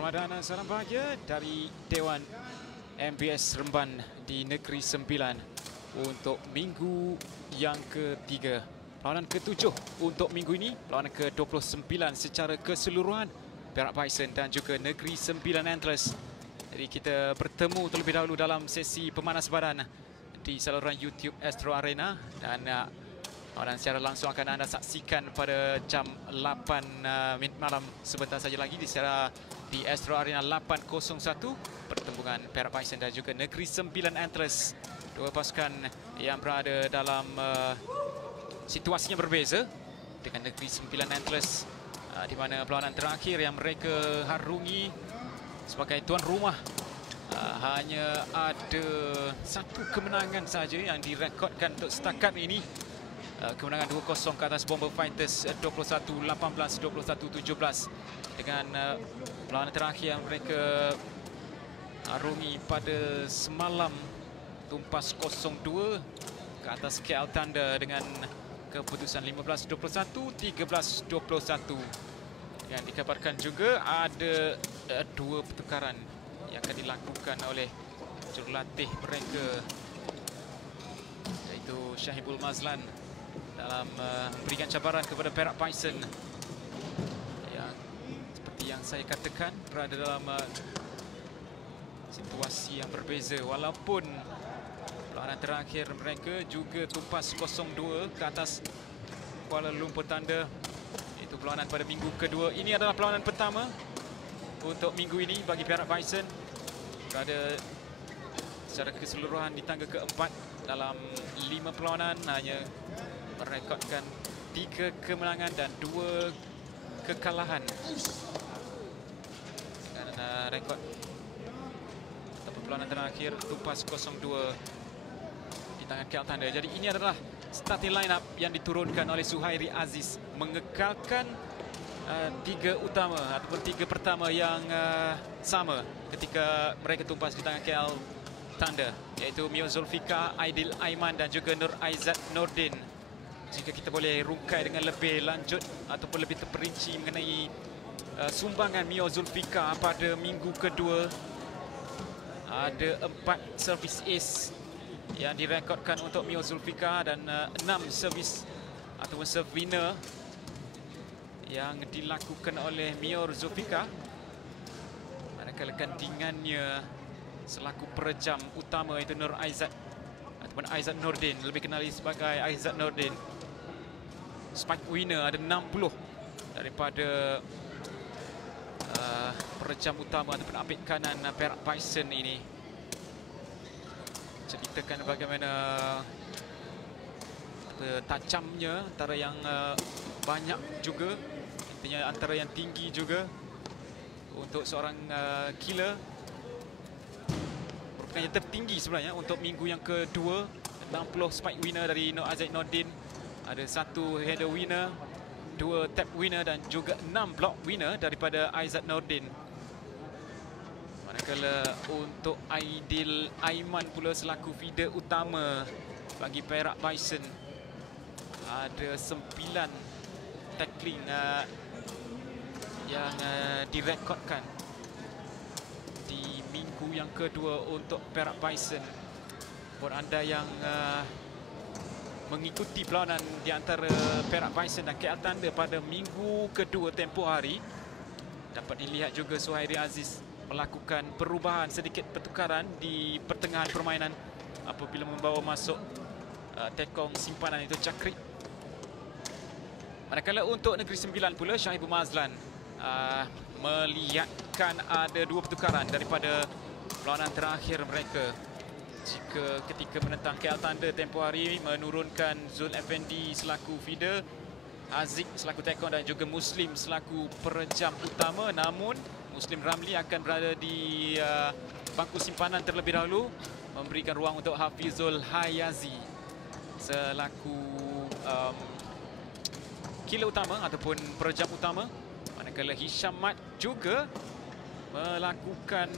Selamat dan salam bahagia dari Dewan MBS Remban di Negeri Sembilan untuk minggu yang ketiga. Perlawanan ke-7 untuk minggu ini, perlawanan ke-29 secara keseluruhan Perak Bison dan juga Negeri Sembilan Antlers. Jadi kita bertemu terlebih dahulu dalam sesi pemanas badan di saluran YouTube Astro Arena dan perlawanan secara langsung akan anda saksikan pada jam 8 malam sebentar saja lagi di Astro Arena 801, pertembungan Perak Bison dan juga Negeri Sembilan Antlers. Dua pasukan yang berada dalam situasinya berbeza dengan Negeri Sembilan Antlers di mana perlawanan terakhir yang mereka harungi sebagai tuan rumah hanya ada satu kemenangan saja yang direkodkan untuk setakat ini. Kemenangan 2-0 ke atas Bomber Fighters 21-18, 21-17 dengan perlawanan terakhir yang mereka harungi pada semalam tumpas 0-2 ke atas KL Thunder dengan keputusan 15-21, 13-21. Yang dikabarkan juga ada dua pertukaran yang akan dilakukan oleh jurulatih mereka, iaitu Syahibul Mazlan, dalam memberikan cabaran kepada Perak Bison yang seperti yang saya katakan berada dalam situasi yang berbeza. Walaupun perlawanan terakhir mereka juga tumpas 0-2 ke atas Kuala Lumpur Thunder, itu perlawanan pada minggu kedua. Ini adalah perlawanan pertama untuk minggu ini bagi Perak Bison, berada secara keseluruhan di tangga keempat dalam 5 perlawanan, hanya merekodkan 3 kemenangan dan 2 kekalahan dengan rekod ataupun perlawanan terakhir tumpas 0-2 di tangan KL Thunder. Jadi ini adalah starting line up yang diturunkan oleh Suhairi Aziz, mengekalkan 3 utama ataupun 3 pertama yang sama ketika mereka tumpas di tangan KL Thunder, iaitu Mio Zulfikar, Aidil Aiman dan juga Nur Aizat Nordin. Jika kita boleh rungkai dengan lebih lanjut ataupun lebih terperinci mengenai sumbangan Mio Zulfikar pada minggu kedua, ada 4 servis ace yang direkodkan untuk Mio Zulfikar dan 6 servis ataupun serve winner yang dilakukan oleh Mio Zulfikar. Manakala gandingannya selaku perejam utama itu Nur Aizat ataupun Aizat Nordin, lebih kenali sebagai Aizat Nordin, spike winner ada 60 daripada perejam utama ataupun apik kanan Perak Bison ini. Ceritakan bagaimana tajamnya, antara yang banyak juga, intinya antara yang tinggi juga untuk seorang killer. Merupakan yang tertinggi sebenarnya untuk minggu yang kedua. 60 spike winner dari Nur Aizat Nordin, ada 1 header winner, 2 tap winner dan juga 6 block winner daripada Aizat Nordin. Manakala untuk Aidil Aiman pula selaku feeder utama bagi Perak Bison, ada 9 tackling yang direkodkan di minggu yang kedua untuk Perak Bison. Buat anda yang mengikuti perlawanan di antara Perak Bison dan KL Thunder pada minggu kedua tempoh hari, dapat dilihat juga Suhairi Aziz melakukan perubahan, sedikit pertukaran di pertengahan permainan apabila membawa masuk tekong simpanan itu Cakrik. Manakala untuk Negeri Sembilan pula, Syahibul Mazlan melihatkan ada 2 pertukaran daripada perlawanan terakhir mereka. Jika ketika menentang KL Thunder tempoh hari, menurunkan Zul Effendi selaku feeder, Aziz selaku tekong dan juga Muslim selaku perejam utama, namun Muslim Ramli akan berada di bangku simpanan terlebih dahulu, memberikan ruang untuk Hafizul Hayazi selaku killer utama ataupun perejam utama. Manakala Hisham Mat juga melakukan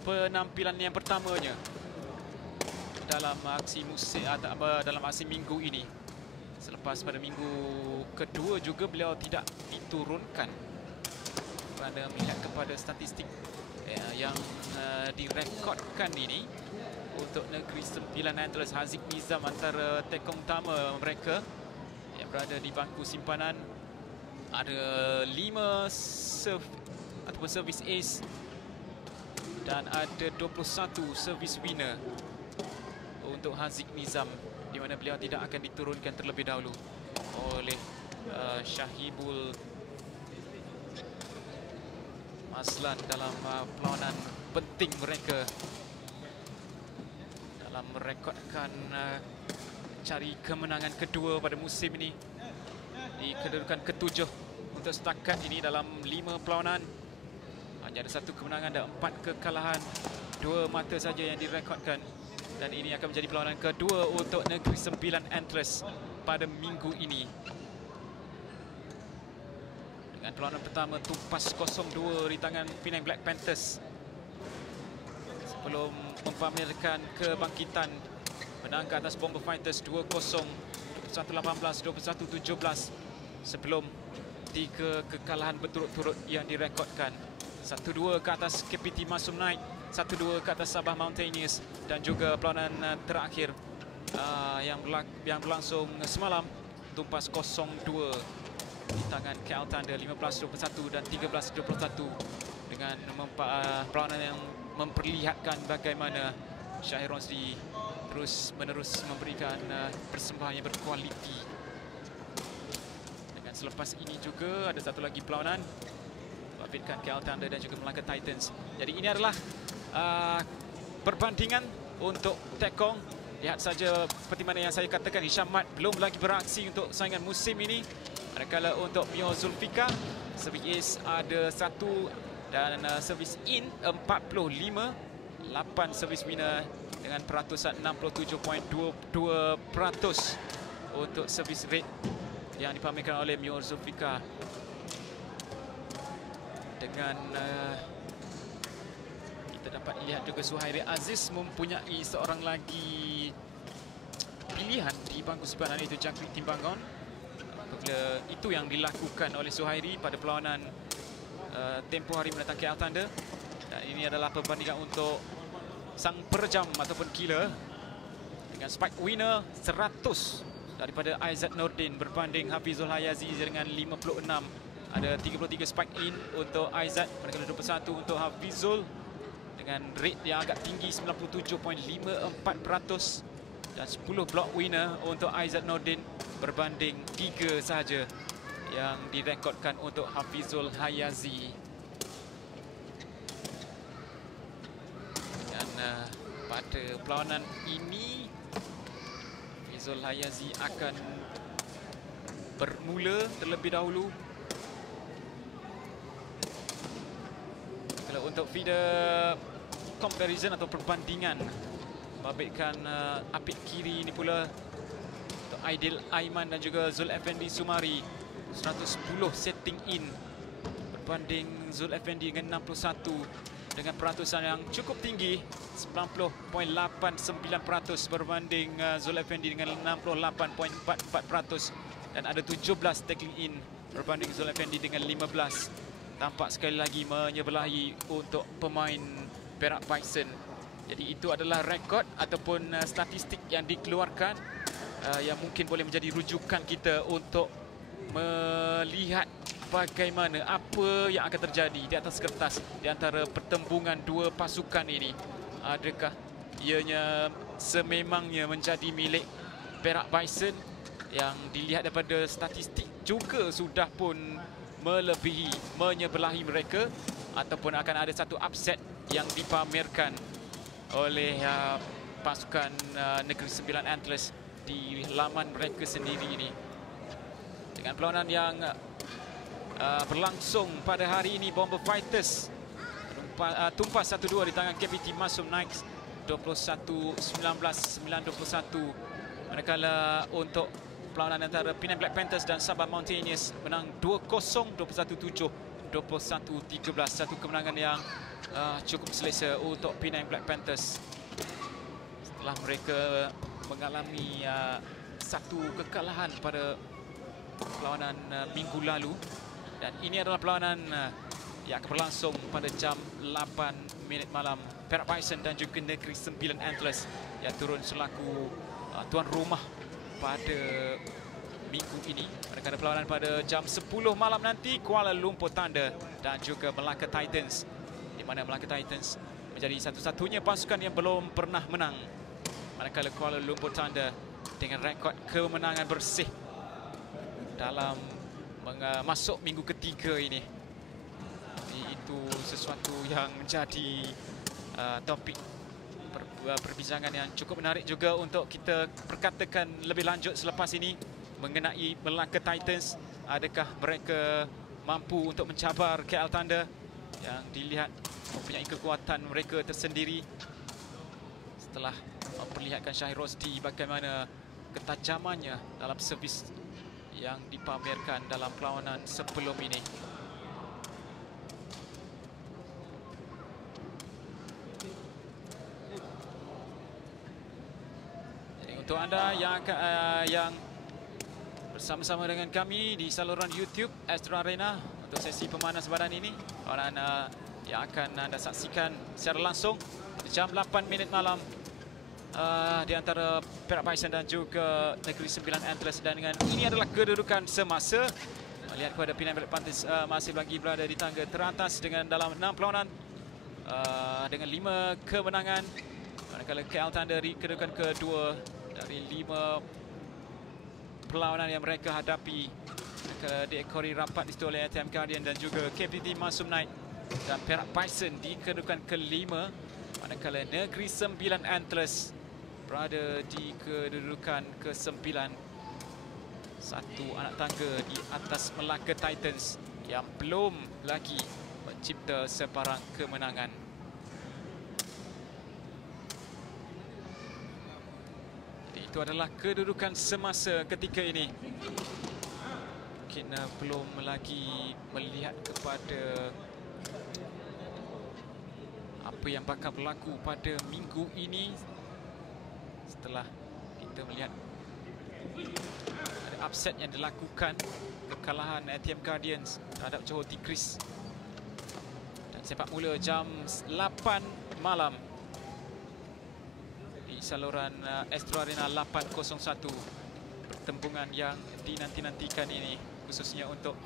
penampilan yang pertamanya dalam aksi minggu ini. Selepas pada minggu kedua juga beliau tidak diturunkan kerana melihat kepada statistik yang direkodkan ini untuk Negeri Sembilan Antlers. Haziq Nizam antara tekong utama mereka yang berada di bangku simpanan. Ada 5 serve ataupun servis ace dan ada 21 servis winner untuk Haziq Nizam, di mana beliau tidak akan diturunkan terlebih dahulu oleh Syahibul Mazlan dalam perlawanan penting mereka dalam merekodkan cari kemenangan kedua pada musim ini di kedudukan ke-7 untuk setakat ini. Dalam 5 perlawanan hanya ada 1 kemenangan dan 4 kekalahan, 2 mata saja yang direkodkan, dan ini akan menjadi perlawanan kedua untuk Negeri Sembilan Antlers pada minggu ini. Dengan perlawanan pertama tumpas 0-2 di tangan Penang Black Panthers sebelum mempamerkan kebangkitan menang ke atas Bomber Fighters 2-0, 21-18, 21-17 sebelum 3 kekalahan berturut-turut yang direkodkan. 1-2 ke atas KPT Masum Knight, 1-2 ke atas Sabah Mountaineers, dan juga perlawanan terakhir yang berlangsung semalam tumpas 0-2 di tangan KL Thunder 15-21 dan 13-21 dengan perlawanan yang memperlihatkan bagaimana Shahir Rosli terus-menerus memberikan persembahan yang berkualiti. Dengan selepas ini juga ada satu lagi perlawanan membabitkan KL Thunder dan juga Melaka Titans. Jadi ini adalah perbandingan untuk Tekong. Lihat saja seperti mana yang saya katakan, Hisham Mat belum lagi beraksi untuk saingan musim ini. Manakala untuk Mio Zulfikar, servis ace ada 1 dan servis in 45, 8 servis winner dengan peratusan 67.22% untuk servis rate yang dipamerkan oleh Mio Zulfikar. Dengan kita dapat lihat juga Suhairi Aziz mempunyai seorang lagi pilihan di bangku simpanan, itu Jangkrik Timbangon. Apabila itu yang dilakukan oleh Suhairi pada perlawanan tempoh hari mendatang KL Thunder. Dan ini adalah perbandingan untuk sang perjam ataupun killer dengan spike winner 100 daripada Aizat Nordin berbanding Hafizul Hayazi dengan 56. Ada 33 spike in untuk Aizat, manakala 21 untuk Hafizul dengan rate yang agak tinggi 97.54%, dan 10 block winner untuk Aizat Nordin berbanding 3 sahaja yang direkodkan untuk Hafizul Hayazi. Dan pada perlawanan ini Hafizul Hayazi akan bermula terlebih dahulu. Kalau untuk feeder comparison atau perbandingan, membabitkan apik kiri ini pula untuk Aidil Aiman dan juga Zul Effendi Sumari 110 setting in berbanding Zul Effendi dengan 61 dengan peratusan yang cukup tinggi 90.89% berbanding Zul Effendi dengan 68.44%, dan ada 17 tackling in berbanding Zul Effendi dengan 15. Tampak sekali lagi menyebelahi untuk pemain Perak Bison. Jadi itu adalah rekod ataupun statistik yang dikeluarkan yang mungkin boleh menjadi rujukan kita untuk melihat bagaimana apa yang akan terjadi di atas kertas di antara pertembungan dua pasukan ini. Adakah ianya sememangnya menjadi milik Perak Bison yang dilihat daripada statistik juga sudah pun melebihi, menyebelahi mereka, ataupun akan ada satu upset yang dipamerkan oleh pasukan Negeri Sembilan Antlers di laman mereka sendiri ini. Dengan perlawanan yang berlangsung pada hari ini, Bomber Fighters tumpas 1-2 di tangan KPT Masum Knights 21-19, 9-21. Manakala untuk perlawanan antara Penang Black Panthers dan Sabah Mountaineers menang 2-0, 21-7, 21-13. Satu kemenangan yang cukup selesa untuk Penang Black Panthers setelah mereka mengalami satu kekalahan pada perlawanan minggu lalu. Dan ini adalah perlawanan yang akan berlangsung pada jam 8 minit malam. Perak Bison dan juga Negeri Sembilan Antlers yang turun selaku tuan rumah pada minggu ini. Mereka ada perlawanan pada jam 10 malam nanti, Kuala Lumpur Thunder dan juga Melaka Titans, di mana Melaka Titans menjadi satu-satunya pasukan yang belum pernah menang, manakala Kuala Lumpur Thunder dengan rekod kemenangan bersih dalam masuk minggu ketiga ini. Itu sesuatu yang menjadi topik perbincangan yang cukup menarik juga untuk kita perkatakan lebih lanjut selepas ini mengenai Melaka Titans. Adakah mereka mampu untuk mencabar KL Thunder yang dilihat mempunyai kekuatan mereka tersendiri setelah memperlihatkan Syahir Rosdi bagaimana ketajamannya dalam servis yang dipamerkan dalam perlawanan sebelum ini. Jadi untuk anda yang bersama-sama dengan kami di saluran YouTube Astro Arena untuk sesi pemanas badan ini, perlawanan yang akan anda saksikan secara langsung jam 8 minit malam di antara Perak Bison dan juga Negeri Sembilan Antlers. Dan dengan ini adalah kedudukan semasa. Melihat kepada Penang Black Panthers masih lagi berada di tangga teratas dengan dalam 6 perlawanan dengan 5 kemenangan, manakala KL Thunder di kedudukan kedua dari 5 perlawanan yang mereka hadapi. Mereka diekori rapat di situ oleh ATM Guardian dan juga KPT Masum Knight, dan Perak Bison di kedudukan kelima, manakala Negeri Sembilan Antlers berada di kedudukan ke-9, satu anak tangga di atas Melaka Titans yang belum lagi mencipta sebarang kemenangan. Jadi itu adalah kedudukan semasa ketika ini. Mungkin belum lagi melihat kepada apa yang bakal berlaku pada minggu ini setelah kita melihat ada upset yang dilakukan, kekalahan ATM Guardians terhadap Johor Tigris. Dan sepak mula jam 8 malam di saluran Astro Arena 801, pertembungan yang dinanti-nantikan ini khususnya untuk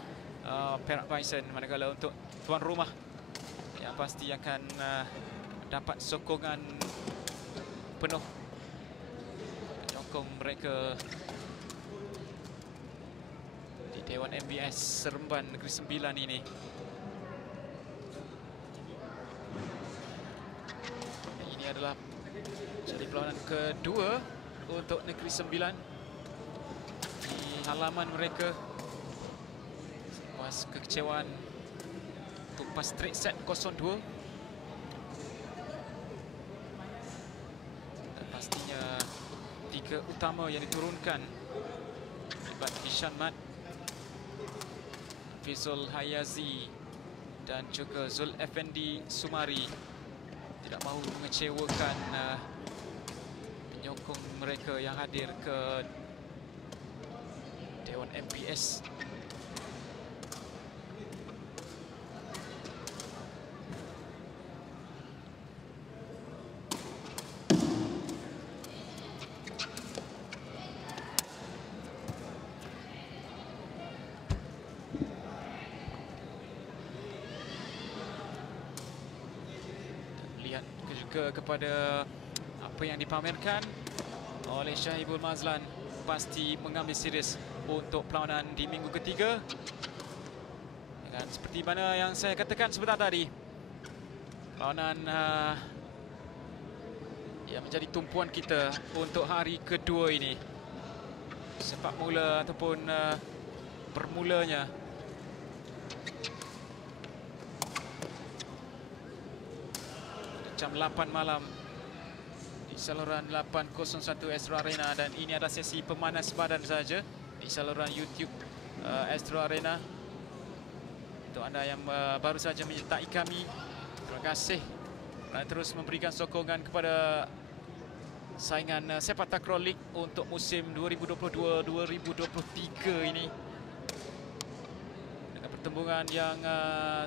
Perak Bison, manakala untuk tuan rumah yang pasti akan dapat sokongan penuh menyokong mereka di Dewan MBS Seremban Negeri Sembilan ini. Ini adalah jadi perlawanan kedua untuk Negeri Sembilan di halaman mereka. Selepas kekecewaan tumpas straight set 0-2, dan pastinya tiga utama yang diturunkan akibat Ishan Mat, Fizul Hayazi dan juga Zul Effendi Sumari tidak mahu mengecewakan penyokong mereka yang hadir ke Dewan MPS. Kepada apa yang dipamerkan oleh Syahibul Mazlan, pasti mengambil serius untuk perlawanan di minggu ketiga. Dan seperti mana yang saya katakan sebentar tadi, perlawanan yang menjadi tumpuan kita untuk hari kedua ini, sepak mula ataupun bermulanya jam 8 malam di saluran 801 Astro Arena, dan ini adalah sesi pemanas badan saja di saluran YouTube Astro Arena. Untuk anda yang baru saja menyertai kami, terima kasih dan terus memberikan sokongan kepada saingan Sepak Takraw League untuk musim 2022-2023 ini. Dengan pertembungan yang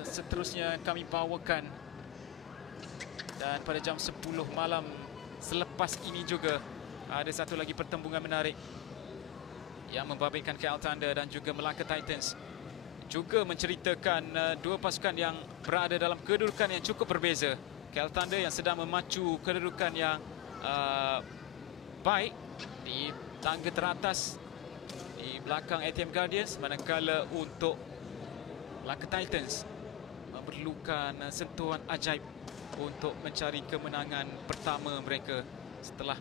seterusnya kami bawakan. Dan pada jam 10 malam selepas ini juga ada satu lagi pertembungan menarik yang membabitkan KL Thunder dan juga Melaka Titans. Juga menceritakan dua pasukan yang berada dalam kedudukan yang cukup berbeza. KL Thunder yang sedang memacu kedudukan yang baik di tangga teratas di belakang ATM Guardians, manakala untuk Melaka Titans memerlukan sentuhan ajaib untuk mencari kemenangan pertama mereka setelah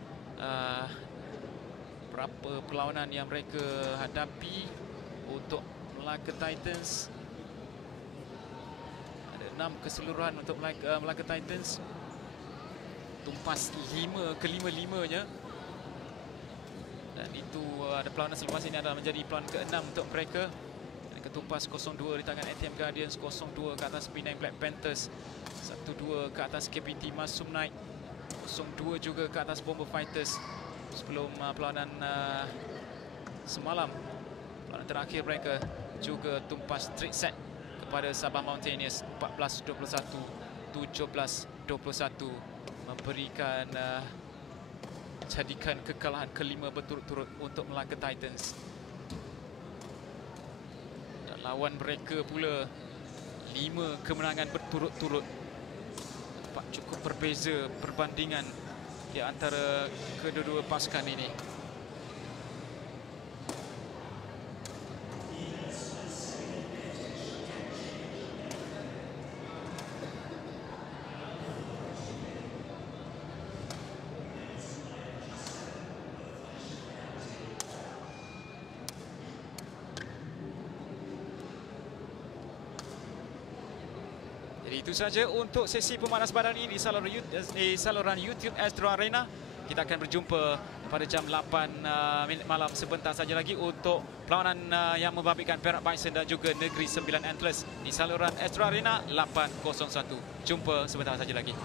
berapa perlawanan yang mereka hadapi. Untuk Melaka Titans ada 6 keseluruhan untuk Melaka Titans, tumpas 5 ke-5-5-nya, dan itu ada perlawanan selepas ini adalah menjadi perlawanan ke-6 untuk mereka. Ketumpas 0-2 di tangan ATM Guardians, 0-2 ke atas Penang Black Panthers, 1-2 ke atas KPT Masum Knight, 0-2 juga ke atas Bomber Fighters. Sebelum perlawanan semalam, perlawanan terakhir mereka juga tumpas straight set kepada Sabah Mountaineers 14-21, 17-21, memberikan jadikan kekalahan kelima berturut-turut untuk Melaka Titans. Lawan mereka pula 5 kemenangan berturut-turut. Nampak cukup berbeza perbandingan di antara kedua-dua pasukan ini. Jadi itu saja untuk sesi pemanas badan ini di saluran YouTube Astro Arena. Kita akan berjumpa pada jam 8 minit malam sebentar saja lagi untuk perlawanan yang membabitkan Perak Bison dan juga Negeri Sembilan Antlers di saluran Astro Arena 801. Jumpa sebentar saja lagi.